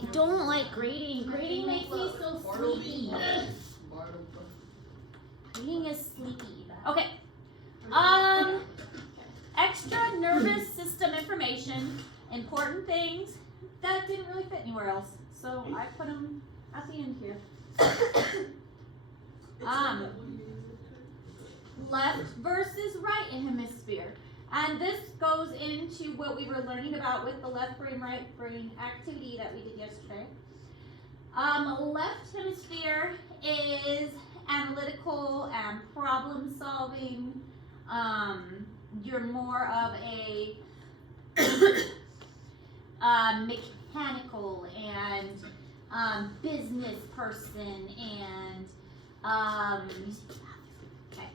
I don't like grading. Grading makes me so sleepy. Grading is sleepy. Okay. Extra nervous system information. Important things that didn't really fit anywhere else. So I put them at the end here. Left versus right hemisphere. And this goes into what we were learning about with the left brain, right brain activity that we did yesterday. Left hemisphere is analytical and problem solving. You're more of a mechanical and business person and okay.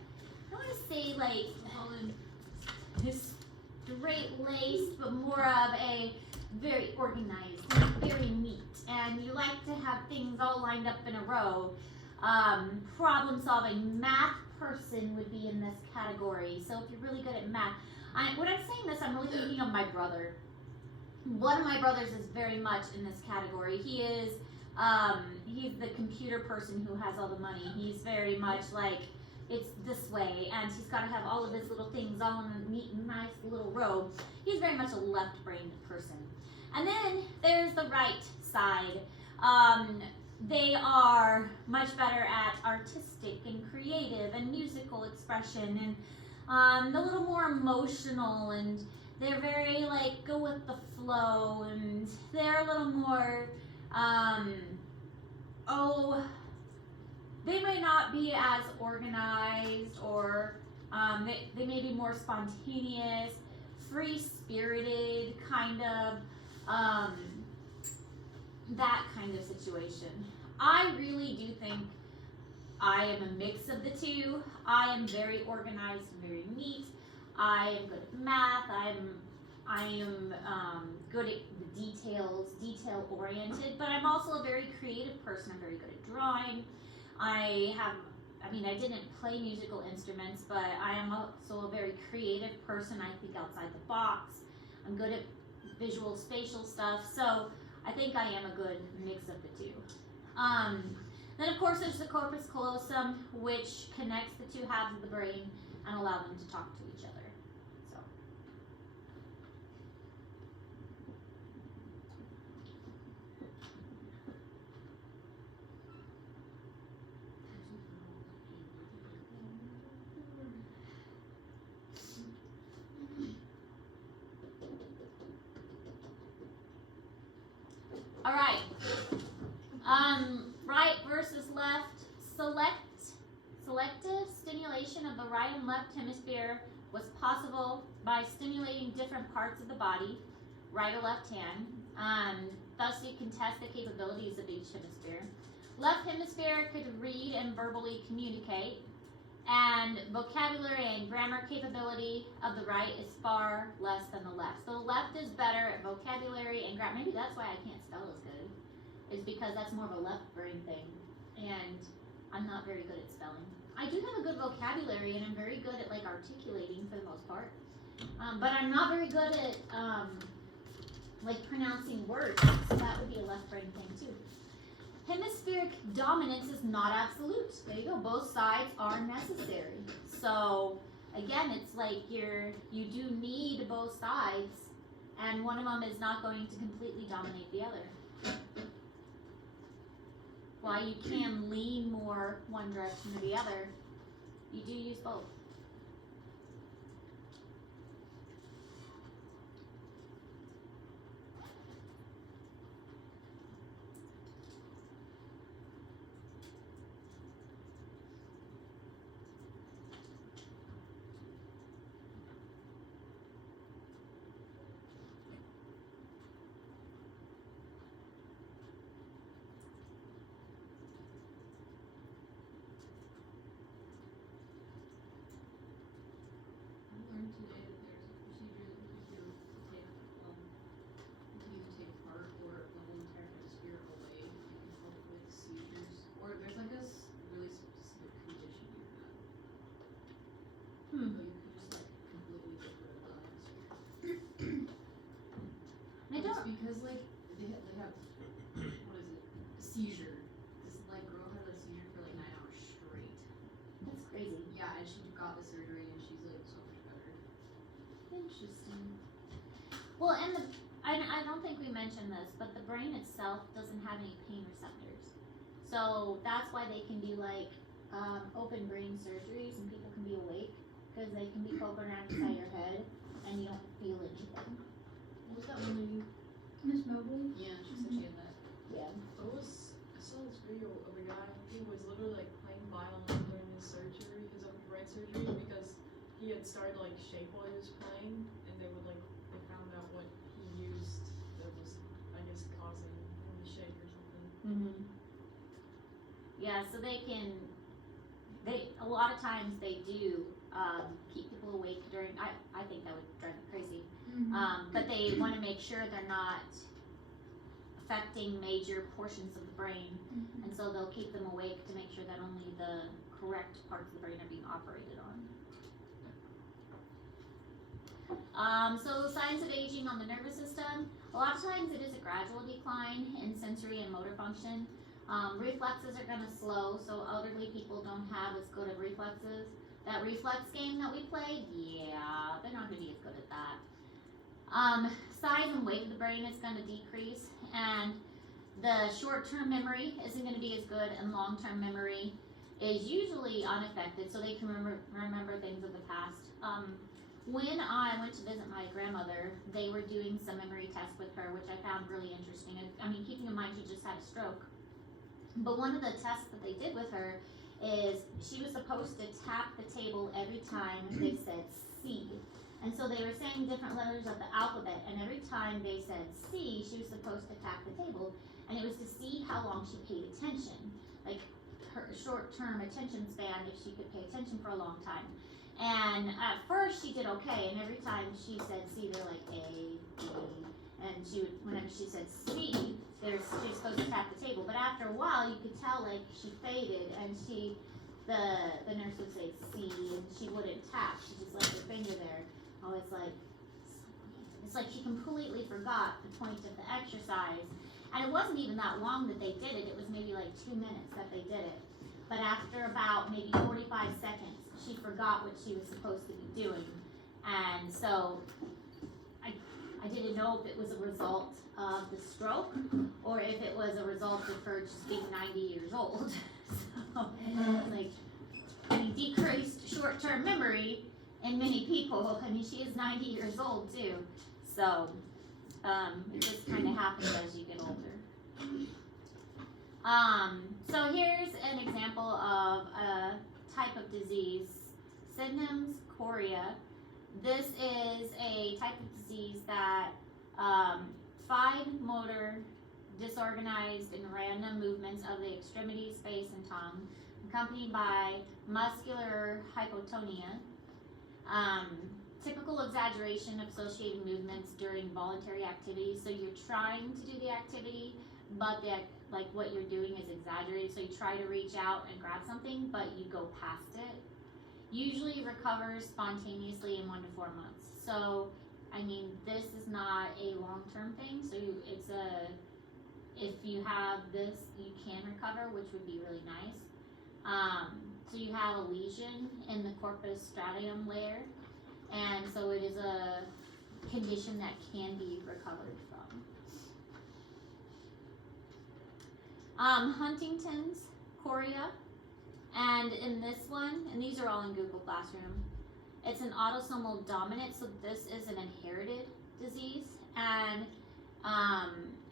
I want to say like straight-laced, but more of a very organized, very neat, and you like to have things all lined up in a row. Problem-solving math person would be in this category. So if you're really good at math, when I'm saying this, I'm really thinking of my brother. One of my brothers is very much in this category. He's the computer person who has all the money. He's very much like, it's this way, and he's got to have all of his little things all in a neat, nice little row. He's very much a left-brained person. And then there's the right side. They are much better at artistic and creative and musical expression, and a little more emotional, and they're very like go with the flow, and they're a little more they may not be as organized, or they may be more spontaneous, free-spirited, kind of that kind of situation. I really do think I am a mix of the two. I am very organized and very neat. I am good at math. I am good at the details, detail-oriented, but I'm also a very creative person. I'm very good at drawing. I didn't play musical instruments, but I am also a very creative person. I think outside the box. I'm good at visual, spatial stuff, so I think I am a good mix of the two. Then of course there's the corpus callosum, which connects the two halves of the brain and allow them to talk to each other. So. All right. Right versus left. Selective stimulation of the right and left hemisphere was possible by stimulating different parts of the body, right or left hand. Thus you can test the capabilities of each hemisphere. Left hemisphere could read and verbally communicate, and vocabulary and grammar capability of the right is far less than the left. So the left is better at vocabulary and grammar. Maybe that's why I can't spell as good, is because that's more of a left brain thing, and I'm not very good at spelling. I do have a good vocabulary, and I'm very good at like articulating for the most part, but I'm not very good at like pronouncing words, so that would be a left brain thing too. Hemispheric dominance is not absolute. There you go. Both sides are necessary. So again, it's like you do need both sides, and one of them is not going to completely dominate the other. While you can lean more one direction or the other, you do use both. seizure. This like girl had a seizure for like 9 hours straight. That's crazy. Yeah, and she got the surgery and she's like so much better. Interesting. Well, and I don't think we mentioned this, but the brain itself doesn't have any pain receptors. So that's why they can do like open brain surgeries and people can be awake because they can be poking around inside your head and you don't feel anything. What was that one lady? Miss Mobley? Yeah, she said she had that. Yeah. I saw this video of a guy who was literally like playing violin during his surgery, his open brain surgery, because he had started to like shake while he was playing, and they found out what he used that was, I guess, causing him to shake or something. Mm-hmm. Yeah, so a lot of times they do keep people awake during, I think that would drive me crazy. But they want to make sure they're not affecting major portions of the brain, and so they'll keep them awake to make sure that only the correct parts of the brain are being operated on. So signs of aging on the nervous system, a lot of times it is a gradual decline in sensory and motor function. Reflexes are going to slow, so elderly people don't have as good of reflexes. That reflex game that we played, yeah, they're not going to be as good at that. Size and weight of the brain is going to decrease, and the short-term memory isn't going to be as good, and long-term memory is usually unaffected, so they can remember things of the past. When I went to visit my grandmother, they were doing some memory tests with her, which I found really interesting. I mean, keeping in mind she just had a stroke. But one of the tests that they did with her is she was supposed to tap the table every time they said C. And so they were saying different letters of the alphabet, and every time they said C, she was supposed to tap the table. And it was to see how long she paid attention, like her short-term attention span, if she could pay attention for a long time. And at first she did okay, and every time she said C, they're like A, B, and whenever she said C, she was supposed to tap the table. But after a while, you could tell like she faded, and the nurse would say C, and she wouldn't tap. She just left her finger there. Oh, it's like she completely forgot the point of the exercise. And it wasn't even that long that they did it. It was maybe like 2 minutes that they did it. But after about maybe 45 seconds, she forgot what she was supposed to be doing. And so I didn't know if it was a result of the stroke or if it was a result of her just being 90 years old. So, like, decreased short-term memory in many people. I mean, she is 90 years old too. So, it just kind of happens as you get older. So here's an example of a type of disease, Sydenham's chorea. This is a type of disease that fine motor, disorganized and random movements of the extremities, face, and tongue, accompanied by muscular hypotonia, typical exaggeration of associated movements during voluntary activities. So you're trying to do the activity, but like what you're doing is exaggerated. So you try to reach out and grab something, but you go past it. Usually recovers spontaneously in 1 to 4 months. So, I mean, this is not a long-term thing. So if you have this, you can recover, which would be really nice. So you have a lesion in the corpus stratum layer, and so it is a condition that can be recovered from. Huntington's chorea, and in this one, and these are all in Google Classroom, it's an autosomal dominant, so this is an inherited disease, and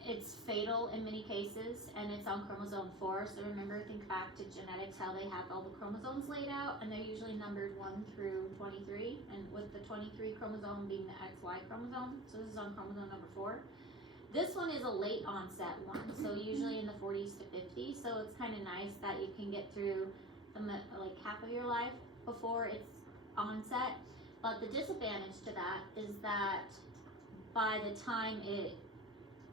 it's fatal in many cases, and it's on chromosome 4. So remember, think back to genetics, how they have all the chromosomes laid out, and they're usually numbered 1 through 23, and with the 23 chromosome being the XY chromosome. So this is on chromosome number 4. This one is a late onset one, so usually in the 40s to 50s. So it's kind of nice that you can get through like half of your life before it's onset. But the disadvantage to that is that by the time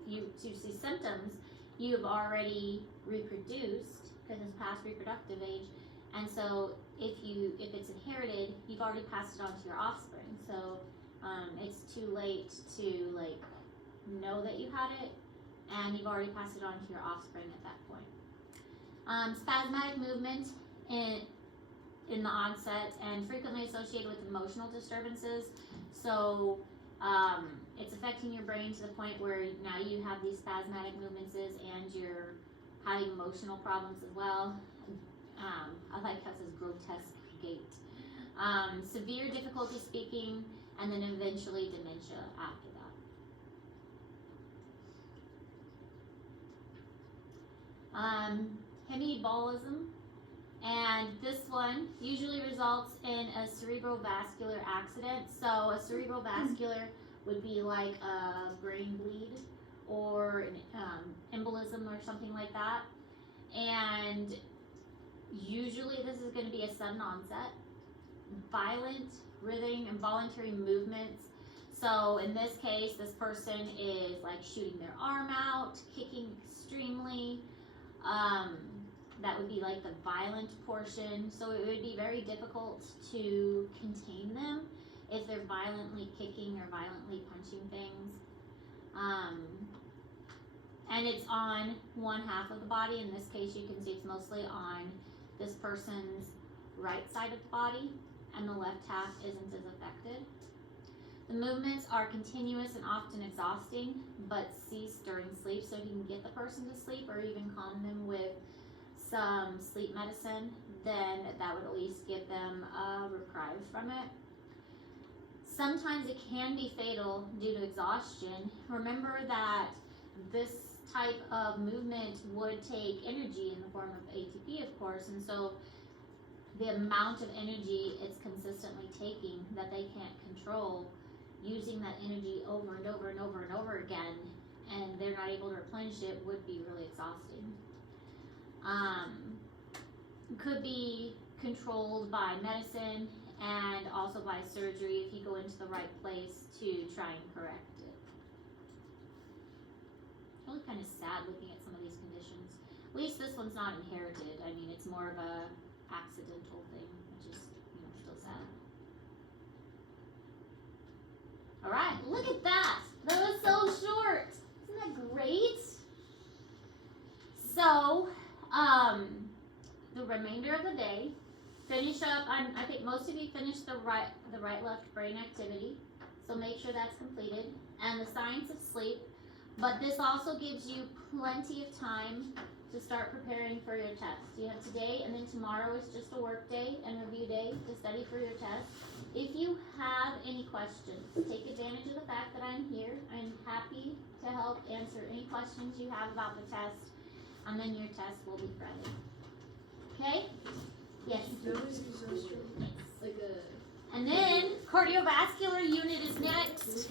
you see symptoms, you've already reproduced because it's past reproductive age, and so if it's inherited, you've already passed it on to your offspring. So it's too late to like know that you had it and you've already passed it on to your offspring at that point. Spasmodic movement in the onset and frequently associated with emotional disturbances. So it's affecting your brain to the point where now you have these spasmodic movements and you're having emotional problems as well. I like how it says grotesque gait. Severe difficulty speaking, and then eventually dementia after that. Hemibolism, and this one usually results in a cerebrovascular accident. So a cerebrovascular would be like a brain bleed or an embolism or something like that. And usually this is going to be a sudden onset, violent, writhing, involuntary movements. So in this case, this person is like shooting their arm out, kicking extremely. That would be like the violent portion. So it would be very difficult to contain them if they're violently kicking or violently punching things. And it's on one half of the body. In this case, you can see it's mostly on this person's right side of the body, and the left half isn't as affected. The movements are continuous and often exhausting, but cease during sleep. So if you can get the person to sleep or even calm them with some sleep medicine, then that would at least give them a reprieve from it. Sometimes it can be fatal due to exhaustion. Remember that this type of movement would take energy in the form of ATP, of course, and so the amount of energy it's consistently taking that they can't control, using that energy over and over and over and over again, and they're not able to replenish it, would be really exhausting. Could be controlled by medicine and also by surgery if you go into the right place to try and correct it. It's really kind of sad looking at some of these conditions. At least this one's not inherited. I mean, it's more of a accidental thing, which is, still sad. All right, look at that. That was so short. Isn't that great? So, the remainder of the day, finish up. I think most of you finished the right-left brain activity, so make sure that's completed, and the science of sleep. But this also gives you plenty of time to start preparing for your test. You have today, and then tomorrow is just a work day and review day to study for your test. If you have any questions, take advantage of the fact that I'm here. I'm happy to help answer any questions you have about the test, and then your test will be Friday. Okay? Yes? Like a And then cardiovascular unit is next.